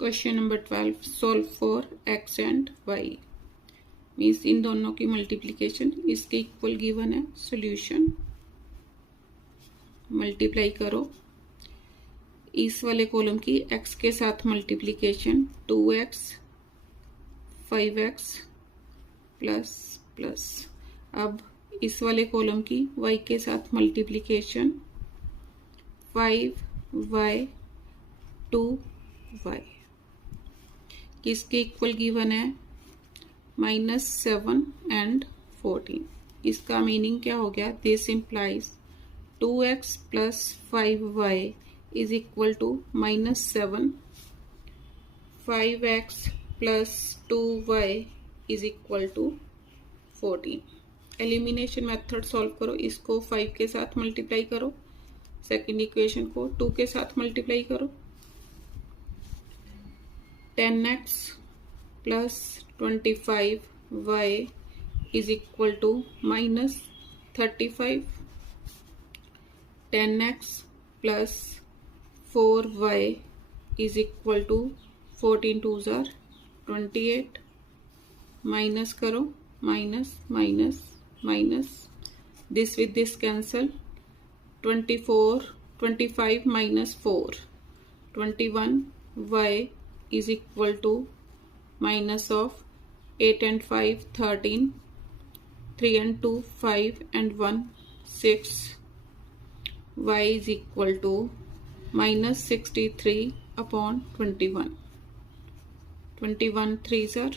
Question number 12 solve for x and y means in दोनों की multiplication इसके equal given है। सॉल्यूशन मल्टीप्लाई करो इस वाले कॉलम की x के साथ multiplication 2x 5x plus plus. अब इस वाले कॉलम की y के साथ मल्टीप्लिकेशन 5y 2y किसके इक्वल गिवन है -7 एंड 14। इसका मीनिंग क्या हो गया? This implies 2x plus 5y is equal to -7, 5x plus 2y is equal to 14। Elimination method solve करो। इसको 5 के साथ मल्टीप्लाई करो, सेकेंड इक्वेशन को 2 के साथ मल्टीप्लाई करो। 10x plus 25y is equal to -35। 10x plus 4y is equal to 14 2s are 28। Minus करो, minus minus minus, this with this cancel. 25 minus 4 21y is equal to minus of 8 and 5 13, 3 and 2 5 and 1 6, y is equal to minus 63 upon 21। 21 3s are,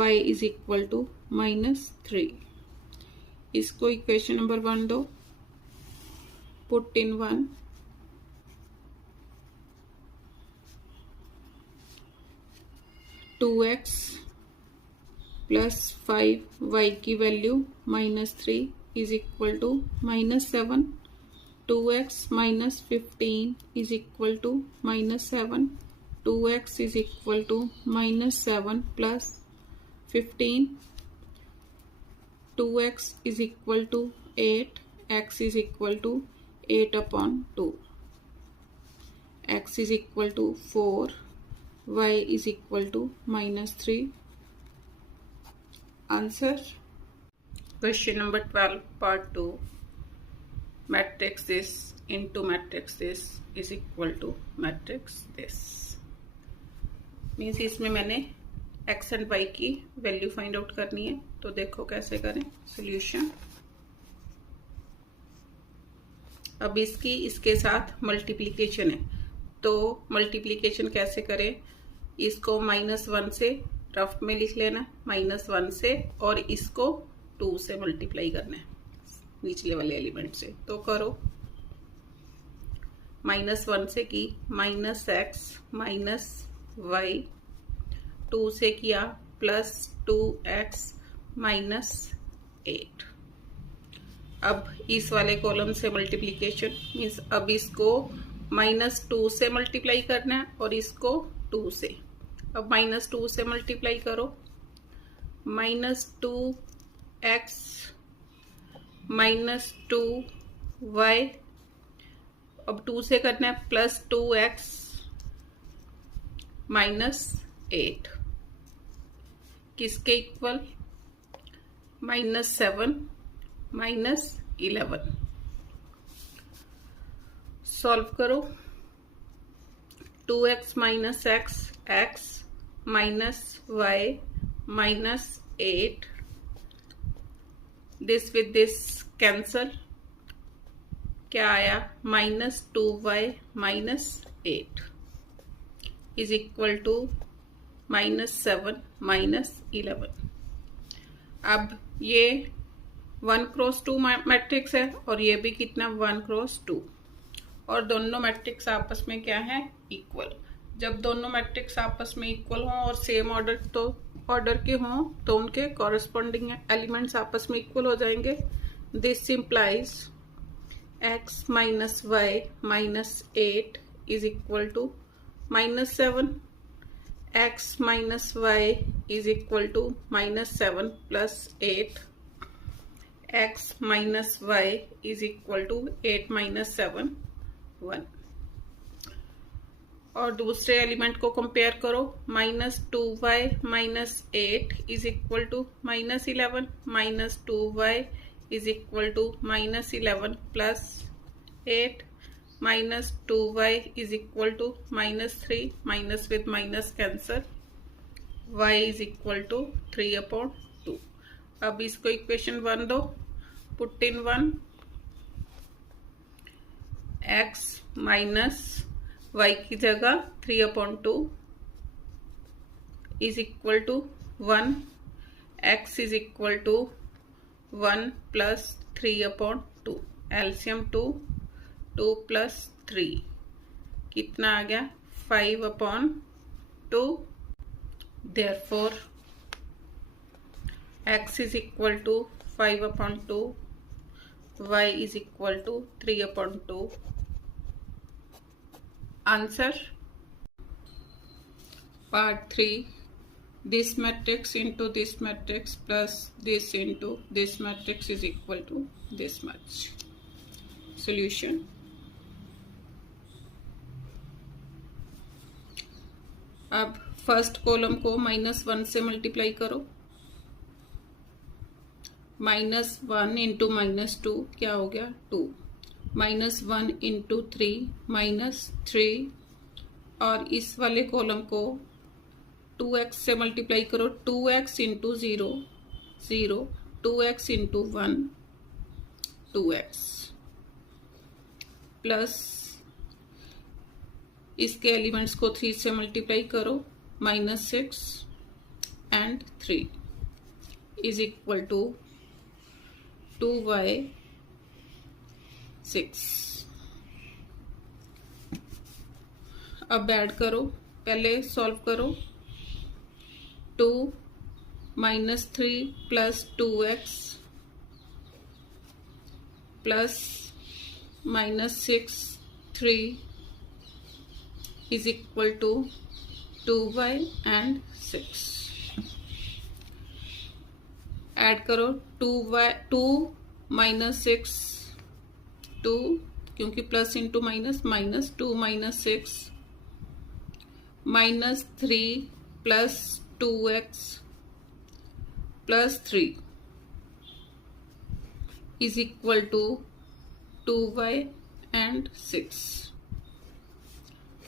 y is equal to -3। इसको equation number 1 दो, put in 1, (2x plus 5y की value -3 is equal to -7, 2x minus 15 is equal to -7, 2x is equal to -7 plus 15, 2x is equal to 8, x is equal to 8 upon 2, x is equal to 4, y is equal to -3। Answer question number 12 part 2, matrix this into matrix this is equal to matrix this। Means इसमें मैंने x and y की value find out करनी है। तो देखो कैसे करें solution. अब इसकी इसके साथ मल्टीप्लिकेशन है, तो मल्टीप्लिकेशन कैसे करें? इसको -1 से रफ में लिख लेना, -1 से, और इसको 2 से मल्टीप्लाई करना है निचले वाले एलिमेंट से। तो करो, -1 से की -x -y, 2 से किया +2x -8। अब इस वाले कॉलम से मल्टीप्लिकेशन मीन्स अब इसको -2 से मल्टीप्लाई करना है और इसको 2 से। अब -2 से मल्टीप्लाई करो, -2x -2y, अब 2 से करना है +2x -8 किसके इक्वल? -7 -11। सॉल्व करो, 2x minus x, x minus y -8, this with this cancel. क्या आया? -2y -8 is equal to -7 -11। अब ये 1x2 मैट्रिक्स है और ये भी कितना 1x2, और दोनों मैट्रिक्स आपस में क्या है? इक्वल। जब दोनों मैट्रिक्स आपस में इक्वल हों और सेम ऑर्डर के हों तो उनके कॉरेस्पॉन्डिंग एलिमेंट्स आपस में इक्वल हो जाएंगे। This implies x minus y -8 is equal to -7, x minus y is equal to -7 plus 8, x minus y is equal to 8 - 7 1। और दूसरे एलिमेंट को कंपेयर करो। -2y minus 8 is equal to -11, -2y is equal to -11 plus 8, -2y is equal to -3, minus with minus cancel, y is equal to 3/2। अब इसको equation 1 दो, put in 1, x minus y की जगह 3/2 is equal to 1, x is equal to 1 plus 3/2, LCM 2, 2 plus 3 कितना आ गया 5/2। Therefore x is equal to 5/2, y is equal to 3/2। Answer part 3, this matrix into this matrix plus this into this matrix is equal to this much. Solution. अब first column को -1 से multiply करो। -1 into -2 क्या हो गया 2, -1 into 3 -3, और इस वाले कॉलम को 2x से मल्टीप्लाई करो। 2x into 0 0, 2x into 1 2x, plus इसके एलिमेंट्स को 3 से मल्टीप्लाई करो, -6 and 3 is equal to 2y 6। अब ऐड करो, पहले सॉल्व करो। 2 -3 plus 2x plus -6 3 is equal to 2y and 6। Add करो 2 -6 2, क्योंकि plus into minus, -2 -6 -3 plus 2x plus 3 is equal to 2y and 6।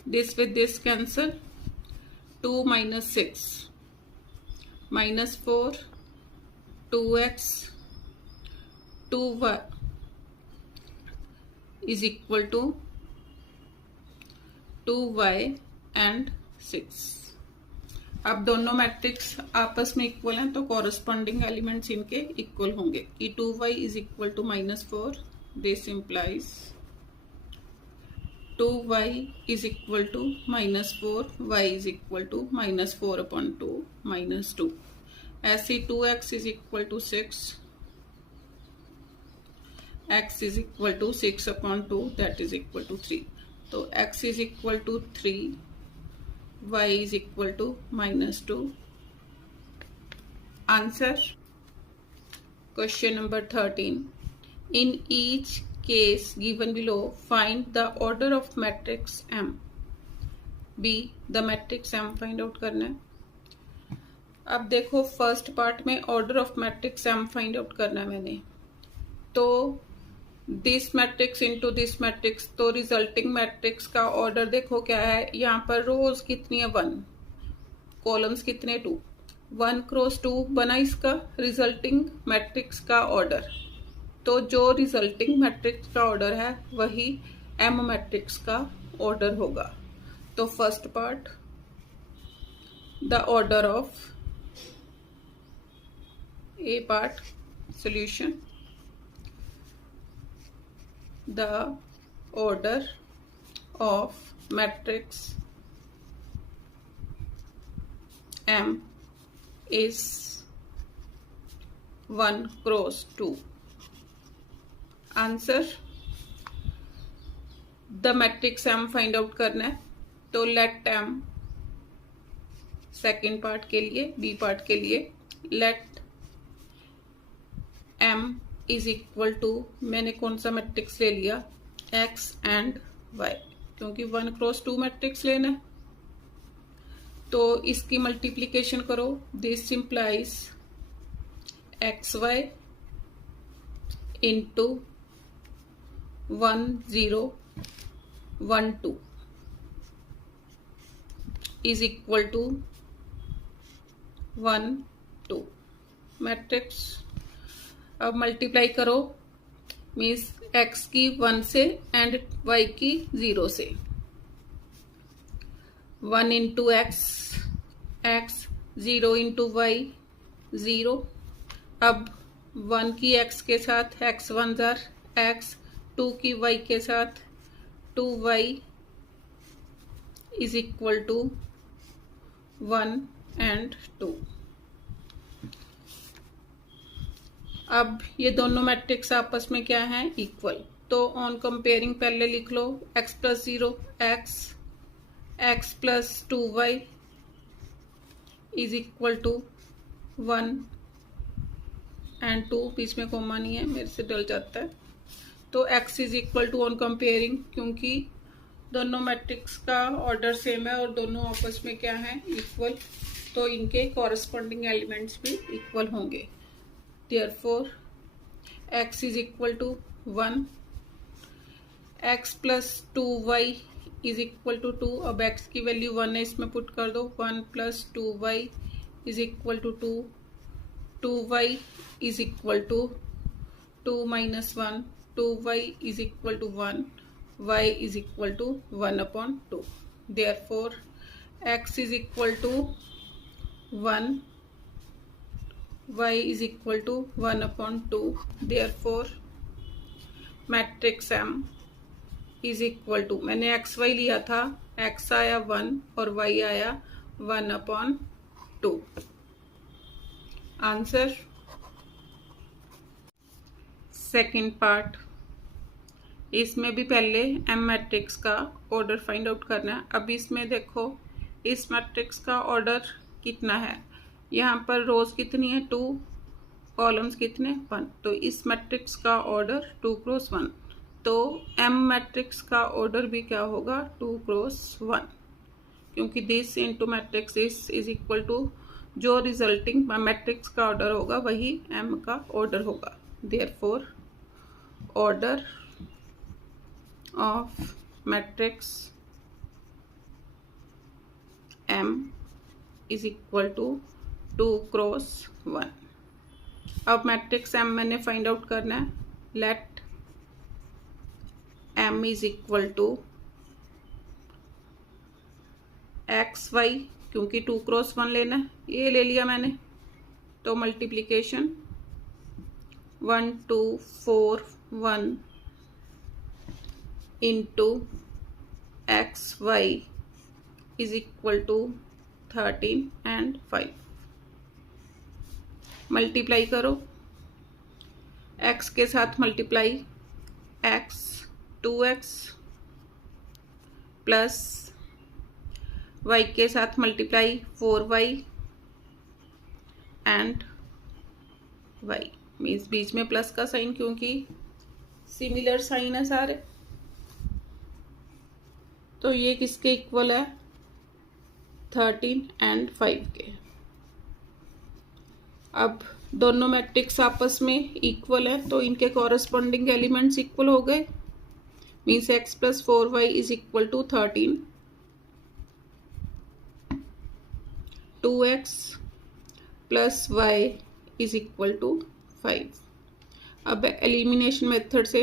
This with this cancel, 2 -6 -4 2x 2y is equal to 2y and 6। अब दोनों matrix आपस में equal हैं तो corresponding elements इनके equal होंगे कि 2y is equal to -4, this implies 2y is equal to -4, y is equal to -4/2 -2। ऐसे 2x is equal to 6, x is equal to 6/2, that is equal to 3। तो x is equal to 3, y is equal to -2। Answer question number 13, in each case given below find the order of matrix M। B, the matrix M find out करना है। अब देखो first part में order of matrix M find out करना है मैंने, तो this matrix into this matrix, तो रिजल्टिंग मैट्रिक्स का ऑर्डर देखो क्या है। यहाँ पर रोज कितनी है 1, कॉलम्स कितने 2, 1 क्रॉस 2 बना इसका रिजल्टिंग मैट्रिक्स का ऑर्डर। तो जो रिजल्टिंग मैट्रिक्स का ऑर्डर है वही एम मैट्रिक्स का ऑर्डर होगा। तो first part, the order of A part solution, the order of matrix M is 1 cross 2। Answer, the matrix M find out करना है, तो लेट M, सेकेंड पार्ट के लिए, बी पार्ट के लिए, let M is equal to, मैंने कौन सा मैट्रिक्स ले लिया, x एंड y, क्योंकि 1 क्रॉस 2 मैट्रिक्स लेना है। तो इसकी मल्टीप्लीकेशन करो, this implies XY into 1012 is equal to 1 2 matrix. अब मल्टीप्लाई करो, मीन्स x की 1 से एंड y की 0 से। 1 इंटू एक्स, 0 इंटू y 0। अब 1 की x के साथ x 1 जार x, 2 की y के साथ 2y is equal to 1 and 2। अब ये दोनों मैट्रिक्स आपस में क्या है, इक्वल। तो ऑन कंपेयरिंग पहले लिख लो, x plus 0 x plus 2y is equal to 1 and 2, बीच में कॉमा नहीं है, मेरे से डल जाता है। तो x is equal to on comparing, क्योंकि दोनों मैट्रिक्स का ऑर्डर सेम है और दोनों आपस में क्या है, इक्वल, तो इनके कॉरस्पॉन्डिंग एलिमेंट्स भी इक्वल होंगे। Therefore, x is equal to 1, x plus 2y is equal to 2। अब x की वैल्यू 1 है, इसमें पुट कर दो, 1 plus 2y is equal to 2, 2y is equal to 2 minus 1, 2y is equal to 1, y is equal to 1 upon 2। Therefore, x is equal to 1, y is equal to 1 upon 2। Therefore, matrix M is equal to, मैंने x Y लिया था, x आया 1 और y आया 1 upon 2। Answer. Second part, इसमें भी पहले M matrix का ऑर्डर फाइंड आउट करना है। अब इसमें देखो, इस मैट्रिक्स का ऑर्डर कितना है, यहाँ पर रोज कितनी है, 2, कॉलम्स कितने, 1। तो इस मैट्रिक्स का ऑर्डर 2 क्रॉस 1। तो M मैट्रिक्स का ऑर्डर भी क्या होगा, 2 क्रॉस 1, क्योंकि this into matrix this is equal to, जो रिजल्टिंग मैट्रिक्स का ऑर्डर होगा वही M का ऑर्डर होगा। Therefore order of matrix M is equal to 2 cross 1। अब मैट्रिक्स M मैंने फाइंड आउट करना है। Let M is equal to X Y, क्योंकि 2 क्रॉस 1 लेना है, ये ले लिया मैंने। तो multiplication 1 2 4 1 into X Y is equal to 13 and 5। Multiply करो, x के साथ multiply x, 2x plus y के साथ multiply 4y and y, means बीच में प्लस का साइन, क्योंकि सिमिलर साइन है सारे। तो ये किसके इक्वल है, 13 एंड 5 के। अब दोनों मैट्रिक्स आपस में इक्वल है, तो इनके कॉरस्पॉन्डिंग एलिमेंट्स इक्वल हो गए, means x plus 4y is equal to 13, 2x plus y is equal to 5। अब एलिमिनेशन मेथड से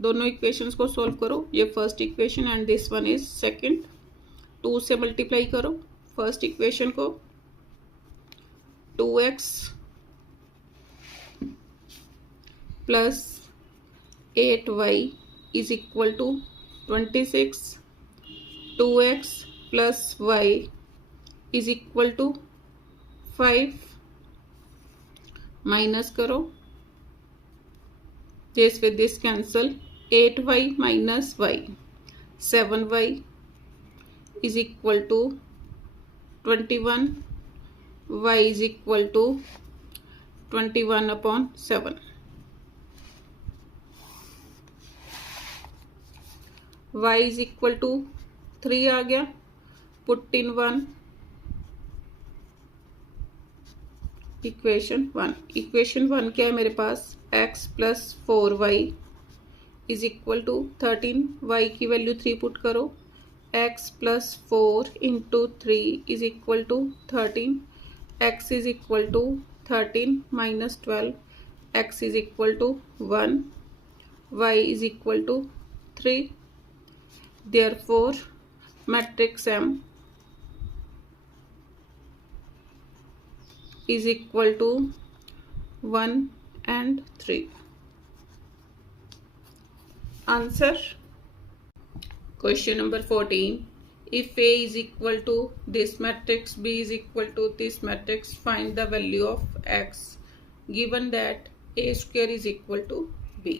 दोनों इक्वेशंस को सॉल्व करो। ये first equation and this one is second. 2 से मल्टीप्लाई करो फर्स्ट इक्वेशन को, 2x plus 8y is equal to 26, 2x plus y is equal to 5। Minus करो, this with this cancel, 8y minus y, 7y is equal to 21, y is equal to 21 upon 7। y is equal to 3 आ गया, put in 1, equation 1 क्या है मेरे पास, x plus 4y is equal to 13, y की value 3 put करो, x plus 4 into 3 is equal to 13, x is equal to 13 minus 12, x is equal to 1, y is equal to 3, therefore matrix M is equal to 1 and 3. Answer question number 14. If A is equal to this matrix, B is equal to this matrix, find the value of X given that A square is equal to B.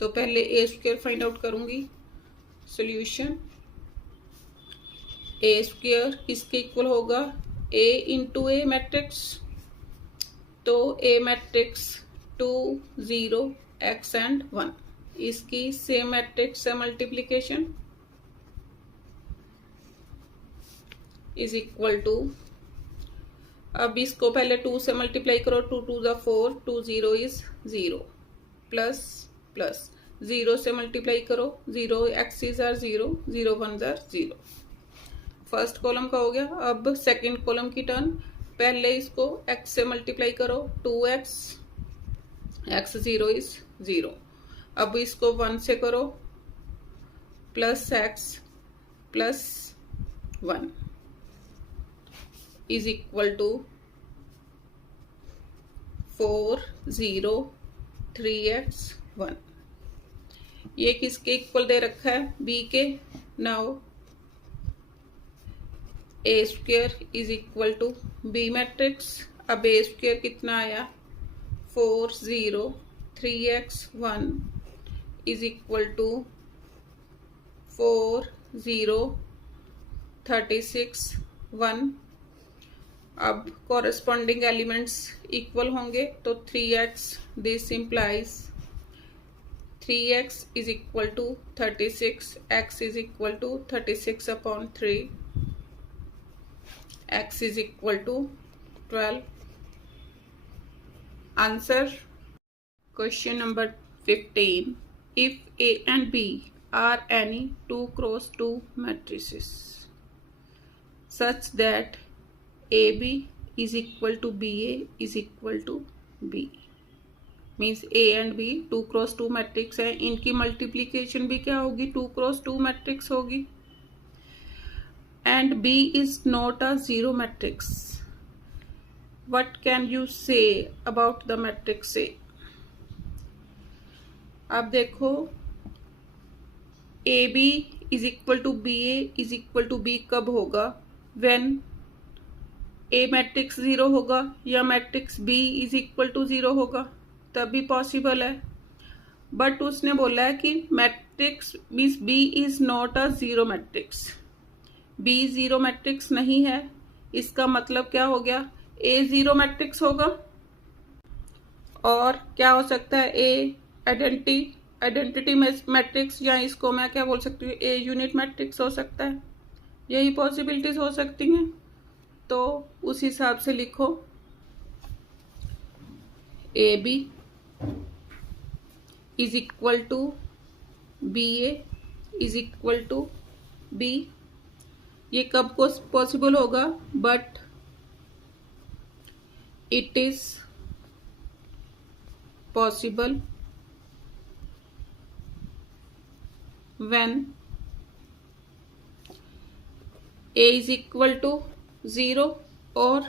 तो पहले A square find out करूंगी. Solution A square किसके equal होगा, A into A matrix, तो A matrix 2 0 x and 1, इसकी same matrix से multiplication is equal to, अब इसको पहले 2 से मल्टीप्लाई करो, 2 2 ज़ा 4, 2 0 इज 0, प्लस प्लस 0 से मल्टीप्लाई करो, 0 axis are 0, 0 1 are 0, first column का हो गया। अब सेकंड कॉलम की टर्न, पहले इसको x से मल्टीप्लाई करो, 2x, x 0 इज 0, अब इसको 1 से करो, plus x plus 1 is equal to 4 0 3x 1, ये किसके इक्वल दे रखा है, b के। Now A square is equal to B matrix, अब A स्क्वेयर कितना आया, 4 0 3x 1 इज इक्वल टू 4 0 36 1, अब कॉरेस्पॉन्डिंग एलिमेंट्स इक्वल होंगे, तो 3x, this implies 3x is equal to 36, x is equal to 36 upon 3, x is equal to 12. Answer question number 15. If A and B are any 2 cross 2 matrices such that AB is equal to BA is equal to B, means A and B 2 cross 2 matrix है, इनकी multiplication भी क्या होगी, 2 cross 2 matrix होगी, and B is not a zero matrix. What can you say about the matrix A? अब देखो, AB is equal to BA is equal to B कब होगा, when A मैट्रिक्स 0 होगा या matrix B is equal to 0 होगा, तभी possible है। But उसने बोला है कि matrix B is not a zero matrix, B 0 matrix नहीं है, इसका मतलब क्या हो गया, A 0 मैट्रिक्स होगा, और क्या हो सकता है, A आइडेंटिटी मैट्रिक्स, या इसको मैं क्या बोल सकती हूँ, A यूनिट मैट्रिक्स हो सकता है, यही पॉसिबिलिटीज हो सकती हैं। तो उस हिसाब से लिखो, AB is equal to BA is equal to B, ये कब को पॉसिबल होगा, but it is possible when A is equal to 0 और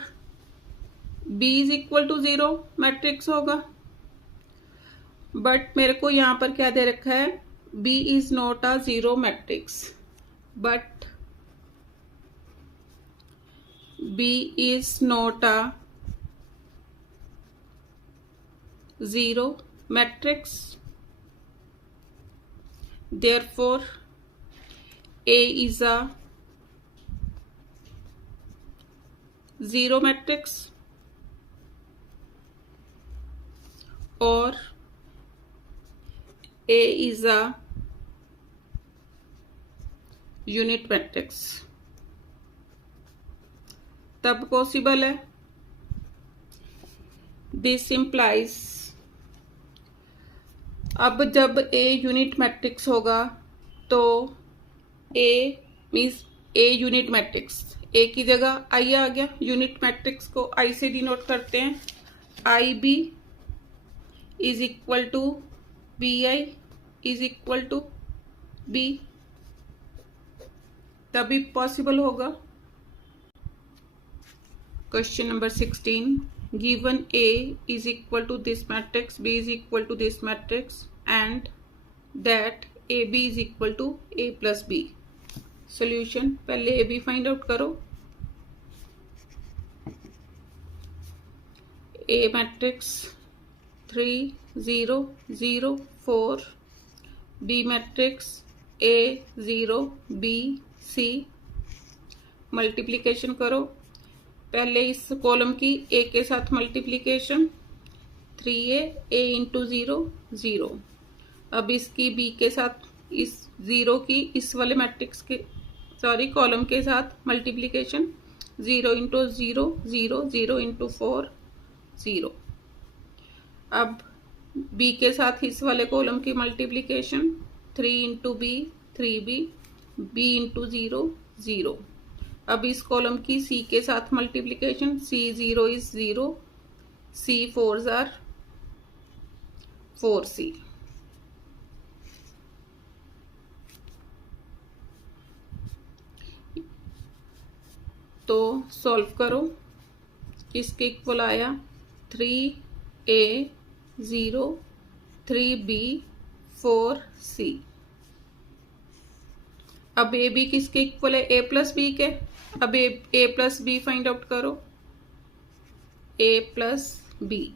B is equal to 0 matrix होगा। बट मेरे को यहाँ पर क्या दे रखा है, B is not a 0 matrix, but B is not a 0 matrix, therefore A is a 0 matrix, or A is a unit matrix, तब पॉसिबल है। दिस इम्प्लाइज, अब जब ए यूनिट मैट्रिक्स होगा तो ए मीन्स ए यूनिट मैट्रिक्स, ए की जगह आई आ गया, unit matrix को आई से डिनोट करते हैं, I B is equal to B I is equal to B, तभी पॉसिबल होगा। Question number 16, given A is equal to this matrix, B is equal to this matrix and that AB is equal to A plus B. Solution, पहले AB find out करो। A matrix 3 0 0 4, B matrix A 0 B C, multiplication करो। पहले इस column की ए के साथ multiplication 3a, a into 0 0। अब इसकी बी के साथ, इस 0 की इस वाले मैट्रिक्स के कॉलम के साथ मल्टीप्लीकेशन 0 इंटू 0 0 0 इंटू 4 0। अब बी के साथ इस वाले कॉलम की multiplication 3 into B 3b, b into 0 0। अब इस कॉलम की सी के साथ मल्टीप्लीकेशन, सी 0 इज 0, सी 4s आर 4c। तो सॉल्व करो, इसके इक्वल आया 3a 0 3b 4c। अब ए बी किसके इक्वल है, ए प्लस बी के। अब A plus B find out करो, A plus B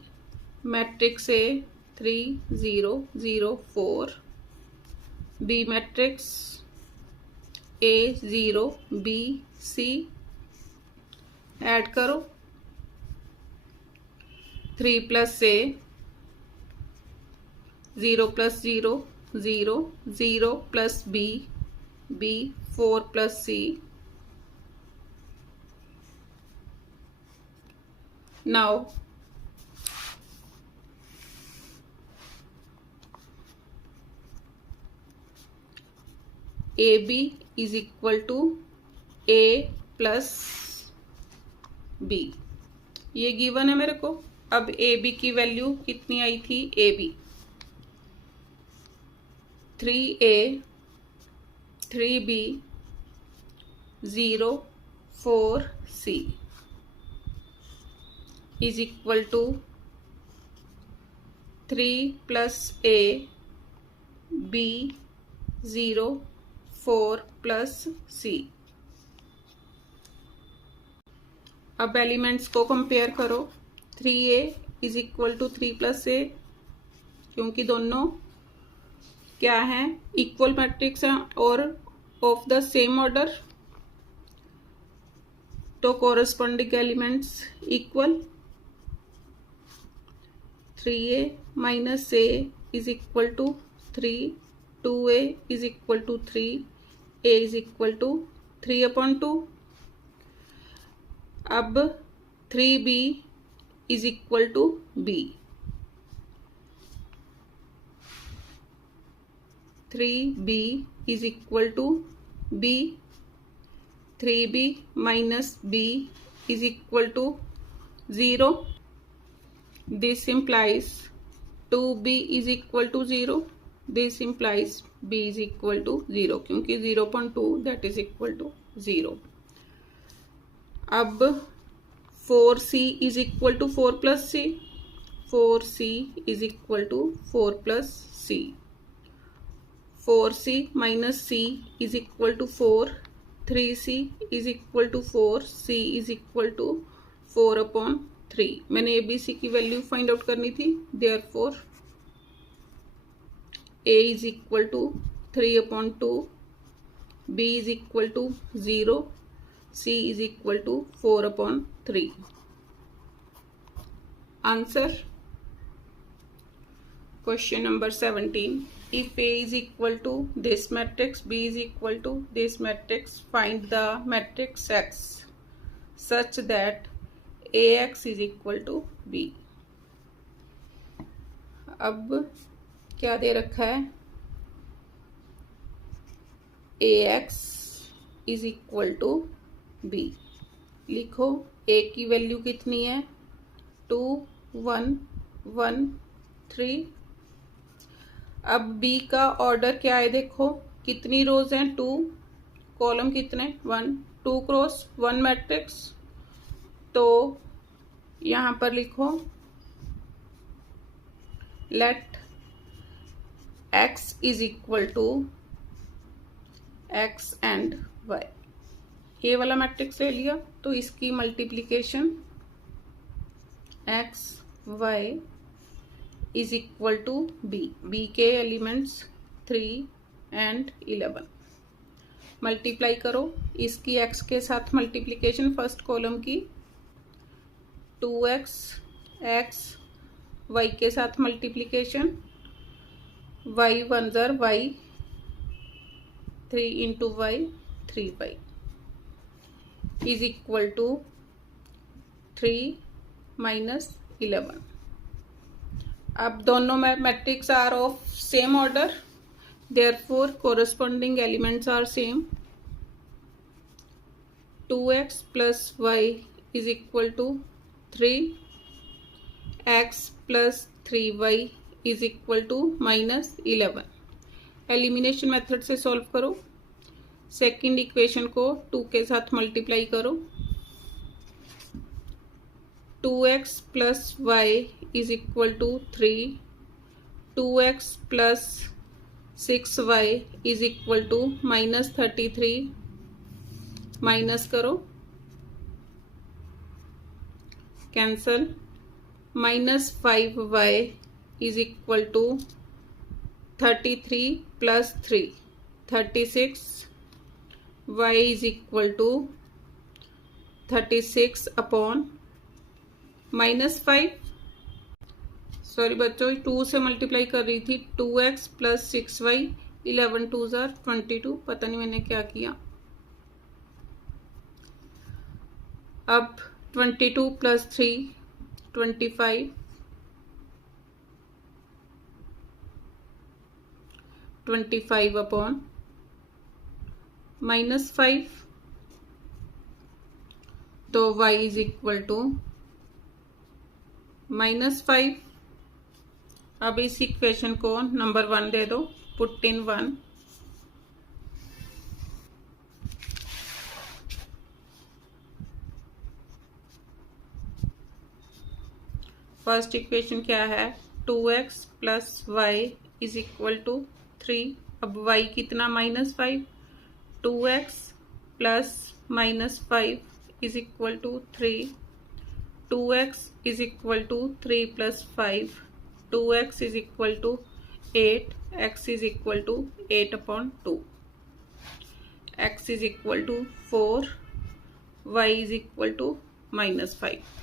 matrix A 3 0 0 4, B matrix A 0 B C, add करो 3 plus A 0 plus 0 0 0 plus B B 4 plus C। Now AB is equal to A plus B, ये given है मेरे को। अब AB की वैल्यू कितनी आई थी, AB 3A 3b 0 4c is equal to 3 plus a b 0 4 plus c। अब एलिमेंट्स को कंपेयर करो, 3a is equal to 3 plus A, क्योंकि दोनों क्या है, इक्वल मैट्रिक्स है और ऑफ द सेम ऑर्डर, तो corresponding elements equal. 3a minus A is equal to 3, 2a is equal to 3, a is equal to 3/2। अब 3b is equal to b, 3b is equal to b, 3b minus b is equal to 0. This implies 2b is equal to 0. This implies b is equal to 0, क्योंकि 0.2 that is equal to 0. अब 4c is equal to 4 plus c, 4c is equal to 4 plus c, 4c minus c is equal to 4, 3c is equal to 4, c is equal to 4/3। मैंने A B C की value find out करनी थी, therefore a is equal to 3/2, b is equal to 0, c is equal to 4/3। Answer question number 17, if a is equal to this matrix, b is equal to this matrix, find the matrix x such that ax is equal to b। अब क्या दे रखा है, ax is equal to b। लिखो a की वैल्यू कितनी है, 2 1 1 3। अब b का ऑर्डर क्या है, देखो कितनी रोज हैं, 2, कॉलम कितने 1, 2 क्रॉस 1 मैट्रिक्स। तो यहां पर लिखो let x is equal to x and y। ये वाला मैट्रिक्स ले लिया तो इसकी multiplication x y is equal to b के एलिमेंट्स 3 एंड 11। मल्टीप्लाई करो इसकी x के साथ मल्टीप्लीकेशन फर्स्ट कॉलम की 2x, x y के साथ मल्टीप्लीकेशन y 1 ज़र y, 3 into y 3y is equal to 3 minus 11। अब दोनों matrix are of same order, therefore corresponding elements are same. 2x plus y is equal to 3, x plus 3y is equal to minus 11। Elimination method से solve करो, second equation को 2 के साथ multiply करो। 2x plus y is equal to 3, 2x plus 6y is equal to minus 33। Minus करो, cancel, minus 5y is equal to 33 plus 3 36, y is equal to 36 upon minus 5। Sorry बच्चों, 2 से multiply कर रही थी, 2x प्लस 6y, 11 2 ज़र 22। पता नहीं मैंने क्या किया। अब 22 प्लस 3 25, 25 अपॉन माइनस 5। तो y is equal to minus 5। अब इस इक्वेशन को नंबर 1 दे दो, पुट इन 1। फर्स्ट इक्वेशन क्या है, 2x plus y is equal to 3। अब y कितना, minus 5। 2x plus minus 5 is equal to 3, 2x is equal to 3 plus 5, 2x is equal to 8, x is equal to 8 upon 2, x is equal to 4, y is equal to minus 5।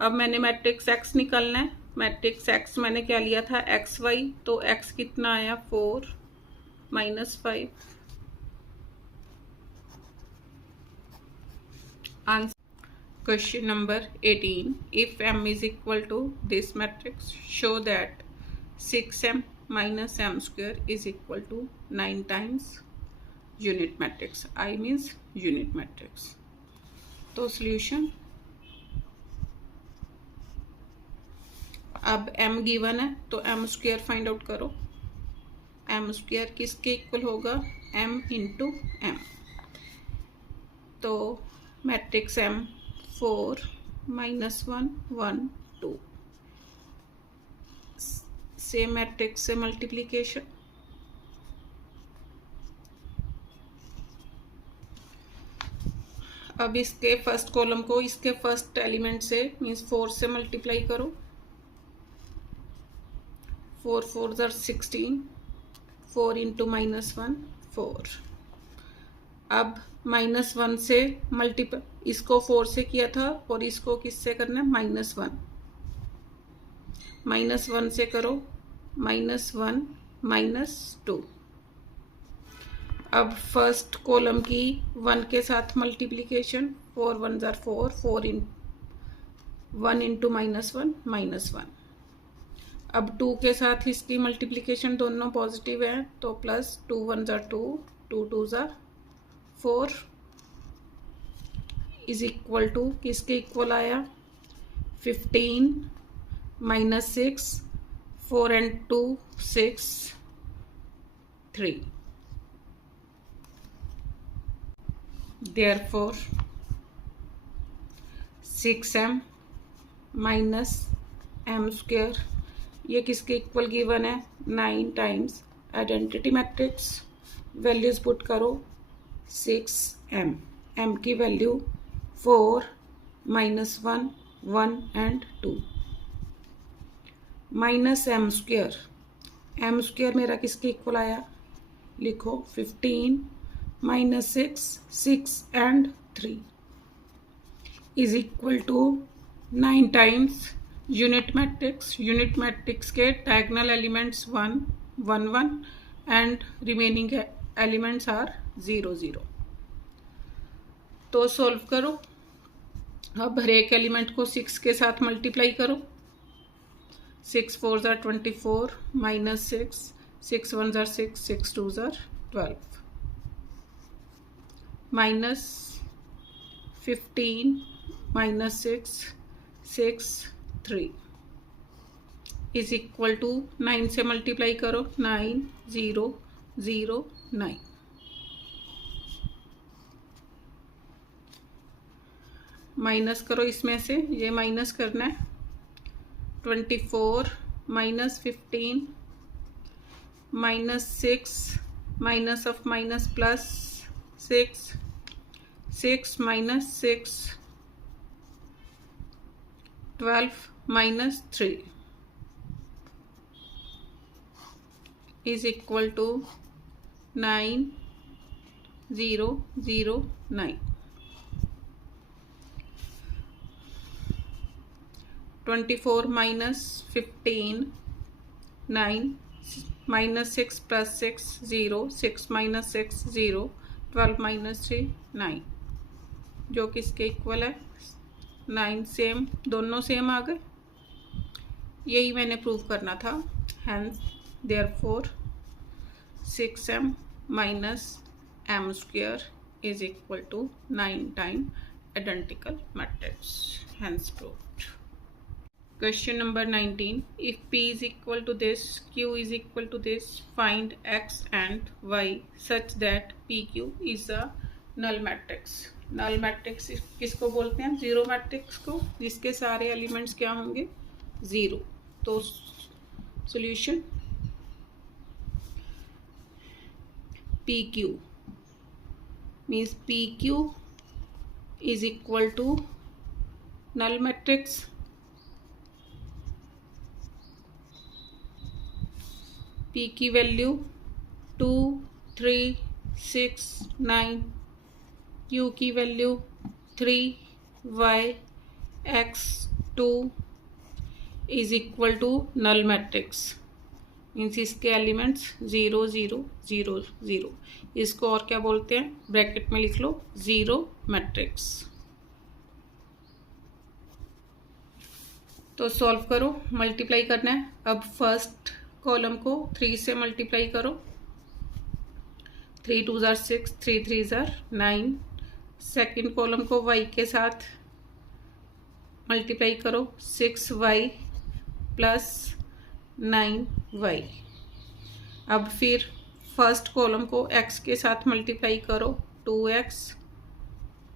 अब मैंने matrix x निकालना है। Matrix x मैंने क्या लिया था, x Y. तो x कितना आया, 4 minus 5। Answer question number 18, if m is equal to this matrix, show that 6m minus m square is equal to 9 times unit matrix। I means unit matrix। तो solution, अब m given है तो m square find out करो। m square किसके equal होगा, m into m। तो matrix m 4 minus 1 1 2, same matrix से multiplication. अब इसके फर्स्ट कॉलम को इसके फर्स्ट एलिमेंट से मीन्स 4 से मल्टीप्लाई करो। 4 4 ज़र 16, 4 इंटू माइनस 1 4। अब माइनस 1 से मल्टीप्लाई, इसको 4 से किया था और इसको किससे करना है, माइनस 1। माइनस 1 से करो, माइनस 1 माइनस 2। अब फर्स्ट कॉलम की 1 के साथ मल्टीप्लीकेशन, 4 1 ज़र 4, 4 इन 1 इंटू माइनस 1 माइनस 1। अब 2 के साथ इसकी मल्टीप्लिकेशन दोनों पॉजिटिव है तो प्लस 2 1 ज़ा 2 2 2 ज़ा 4 इज इक्वल टू किसके इक्वल आया 15 minus 6 4 and 2 6 3 therefore 6m minus M square ये किसके इक्वल गिवन है 9 times identity matrix values put करो 6m m की वैल्यू 4 minus 1 1 and 2 minus M square मेरा किसके इक्वल आया लिखो 15 minus 6 6 and 3 is equal to 9 times unit matrix के diagonal elements 1 1 1 and remaining elements are 0 0। तो सॉल्व करो। अब हर एक एलिमेंट को 6 के साथ मल्टीप्लाई करो। 6 4 ज़ा 24 माइनस 6 6 1 ज़ा 6 6 2 ज़ा 12 minus 15 minus 6 6 3 is equal to 9 से मल्टीप्लाई करो 9 0 0 9 माइनस करो इसमें से ये माइनस करना है 24 minus 15 minus 6 minus of minus plus 6 6 minus 6 12 minus 3 is equal to 9 0 0 9 24 minus 15 9 minus 6 plus 6 0 6 minus 6 0 12 minus 3 9 जो किसके इक्वल है 9 सेम दोनों सेम आ गए। यही मैंने प्रूव करना था। Hence therefore 6m minus m square is equal to 9 times identical matrix, hence proved. Question number 19. If p is equal to this, q is equal to this, find x and y such that pq is a null matrix. null matrix किसको बोलते हैं zero matrix को जिसके सारे elements क्या होंगे zero. तो solution PQ means PQ is equal to null matrix P की वैल्यू 2 3 6 9 Q की value 3 y x 2 is equal to null matrix means इसके एलिमेंट्स 0 0 0 0 इसको और क्या बोलते हैं ब्रैकेट में लिख लो जीरो मैट्रिक्स। तो सॉल्व करो मल्टीप्लाई करना है। अब फर्स्ट कॉलम को 3 से मल्टीप्लाई करो 3 2 ज़ा 6 3 3 ज़ा 9। सेकेंड कॉलम को y के साथ मल्टीप्लाई करो 6y प्लस 9y। अब फिर फर्स्ट कॉलम को x के साथ मल्टीप्लाई करो 2x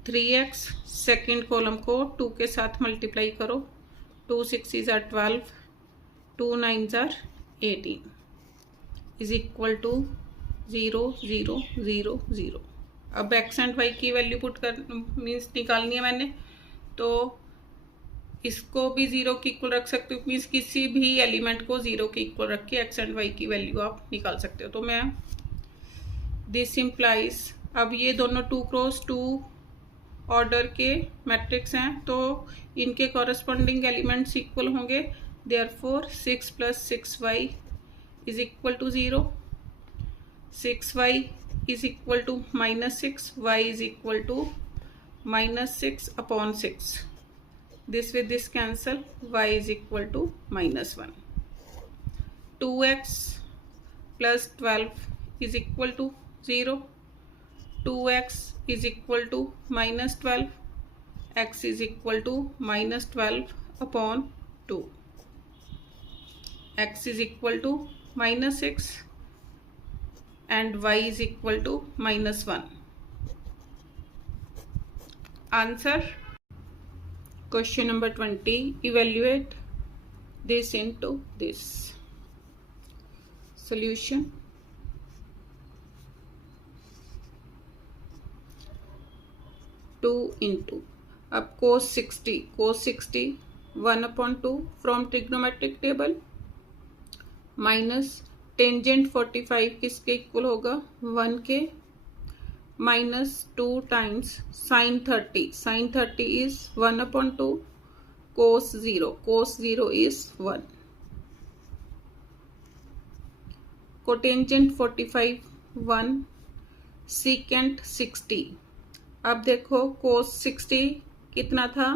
3x। सेकेंड कॉलम को 2 के साथ मल्टीप्लाई करो 2 6 ज़ा 12 2 9 ज़ा 18 इज इक्वल टू 0 0 0 0। अब x एंड y की वैल्यू पुट कर मीन्स निकालनी है मैंने, तो इसको भी जीरो के इक्वल रख सकते हो मीन्स किसी भी एलिमेंट को जीरो के इक्वल रख के एक्स एंड वाई की वैल्यू आप निकाल सकते हो। तो मैं दिस इम्प्लाइज अब ये दोनों 2 क्रॉस 2 ऑर्डर के मैट्रिक्स हैं तो इनके कॉरस्पॉन्डिंग एलिमेंट्स इक्वल होंगे। Therefore 6 + 6y is equal to 0 6y is equal to -6 y is equal to -6/6 this with this cancel y is equal to -1। 2x plus 12 is equal to 0. 2x is equal to minus 12. X is equal to minus 12 upon 2. X is equal to minus 6 and y is equal to minus 1. Answer. Question number 20. Evaluate this into this. Solution. Two into. अब cos 60 1 upon 2 from trigonometric table minus tangent 45 किसके equal होगा 1 के minus 2 times sin 30 is 1 upon 2 cos 0 is 1. Cotangent 45 1 secant 60. अब देखो cos 60 कितना था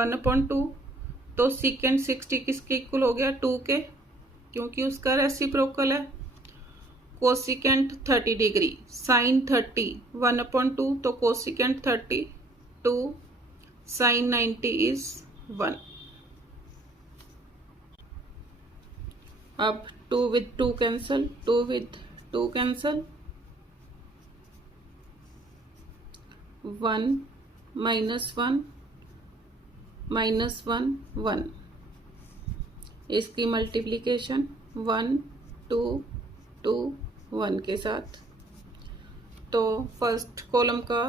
1 upon 2 तो secant 60 किसके इक्वल हो गया 2 के क्योंकि उसका रेसिप्रोकल है. कोसिकेंट 30 डिग्री साइन 30 1 upon 2 तो कोसिकेंट 30 2 साइन 90 इज 1. अब 2 with 2 cancel 2 with 2 cancel 1 minus 1 minus 1 1. इसकी मल्टीप्लिकेशन 1 2 2 1 के साथ. तो फर्स्ट कॉलम का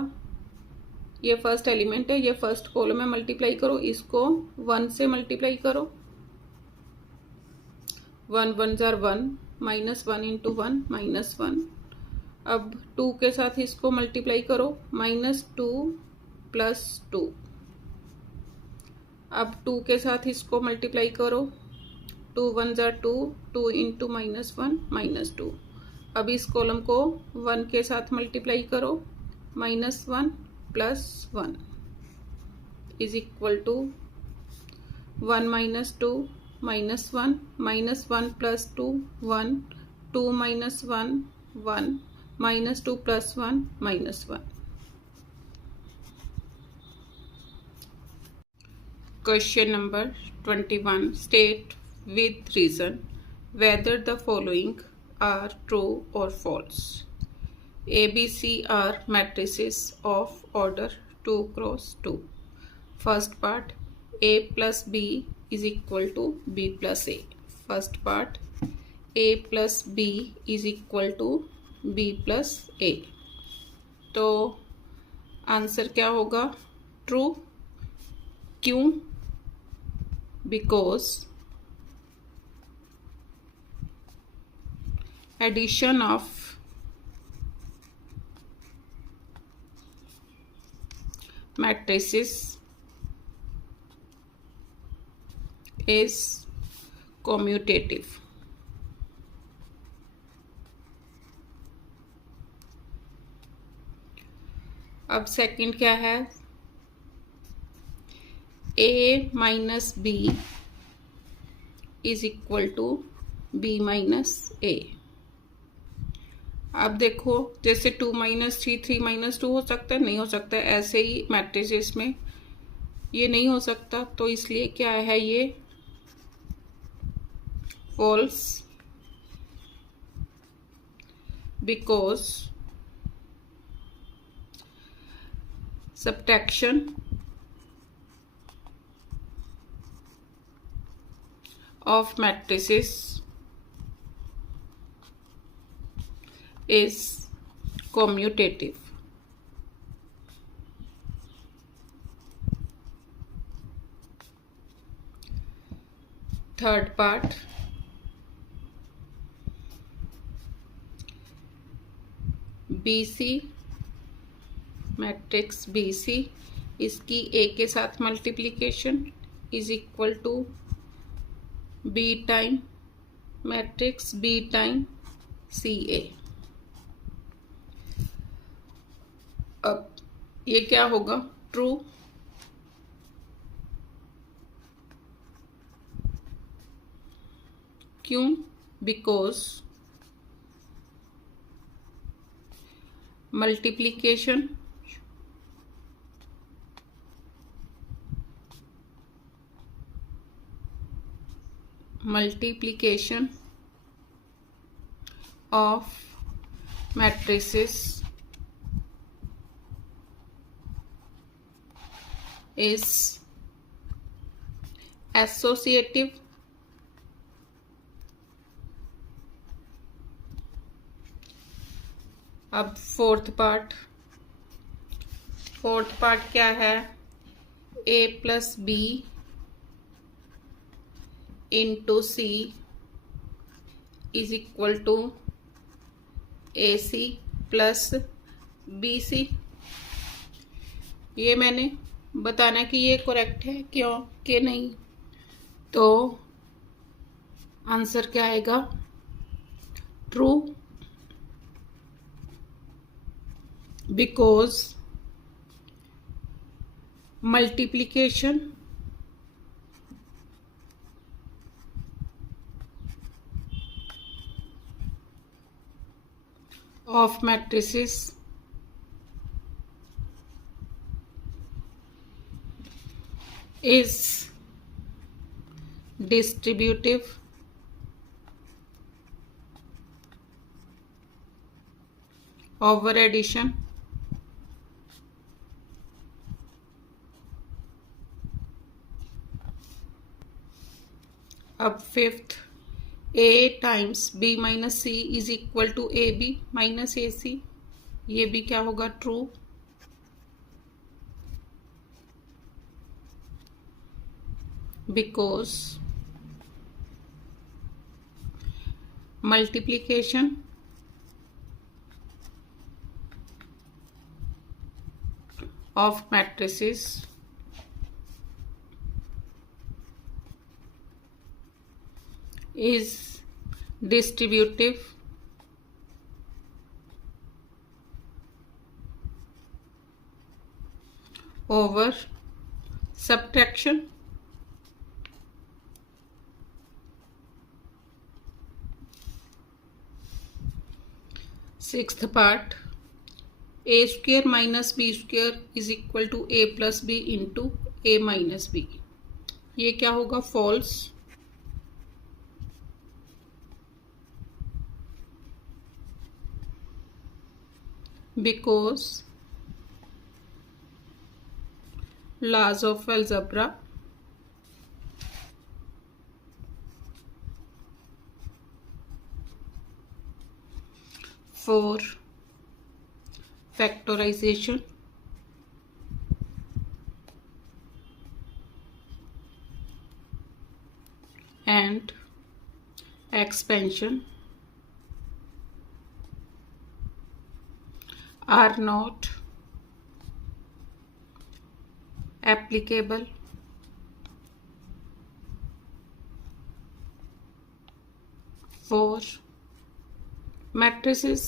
ये फर्स्ट एलिमेंट है, ये फर्स्ट कॉलम है. मल्टीप्लाई करो इसको 1 से मल्टीप्लाई करो. 1 1 जार 1 माइनस 1 इंटू 1 माइनस 1. अब 2 के साथ इसको मल्टीप्लाई करो माइनस 2 प्लस 2. अब 2 के साथ इसको मल्टीप्लाई करो 2 1 जार 2 2 इंटू माइनस 1 माइनस 2. अब इस कॉलम को 1 के साथ मल्टीप्लाई करो minus 1 plus 1 is equal to 1 minus 2 minus 1 minus 1 plus 2 1 2 minus 1 1 minus 2 plus 1 minus 1. Question number 21. State with reason whether the following are true or false. A, B, C are matrices of order 2 cross 2. First part, A plus B is equal to B plus A. First part, A plus B is equal to B plus A. तो answer क्या होगा true. क्यों? Because addition of matrices is commutative. अब second क्या है A minus B is equal to B minus A. अब देखो जैसे 2 माइनस 3 3 माइनस 2 हो सकता है, नहीं हो सकता है. ऐसे ही मैट्रिसेस में ये नहीं हो सकता, तो इसलिए क्या है ये false. Because subtraction of matrices is commutative. Third part, BC matrix BC इसकी A के साथ multiplication is equal to B time matrix B time CA. अब ये क्या होगा ट्रू. क्यों? because multiplication of matrices is associative अब फोर्थ पार्ट क्या है a plus B into C is equal to A C plus B C. ये मैंने बताना कि ये करेक्ट है क्यों कि नहीं, तो आंसर क्या आएगा true, because multiplication of matrices is distributive over addition अब fifth a times b minus C is equal to A B minus A C, ये भी क्या होगा true, because multiplication of matrices is distributive over subtraction। Sixth part A square minus B square is equal to A plus B into A minus B, ये क्या होगा false, because laws of algebra for factorization and expansion are not applicable for matrices।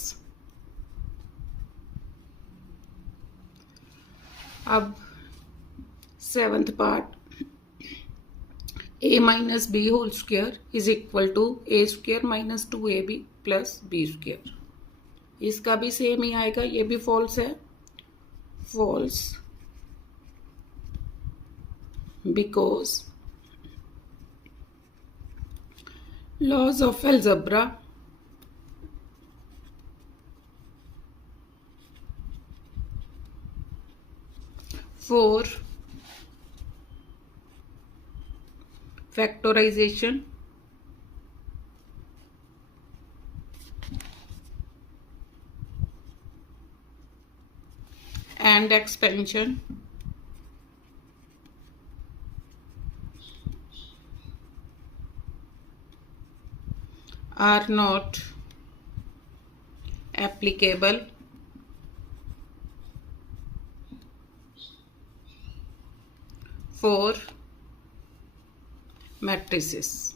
अब seventh part a minus B whole square is equal to A square minus two A B plus B square, इसका भी same ही आएगा, ये भी false है, false because laws of algebra for factorization and expansion are not applicable for matrices।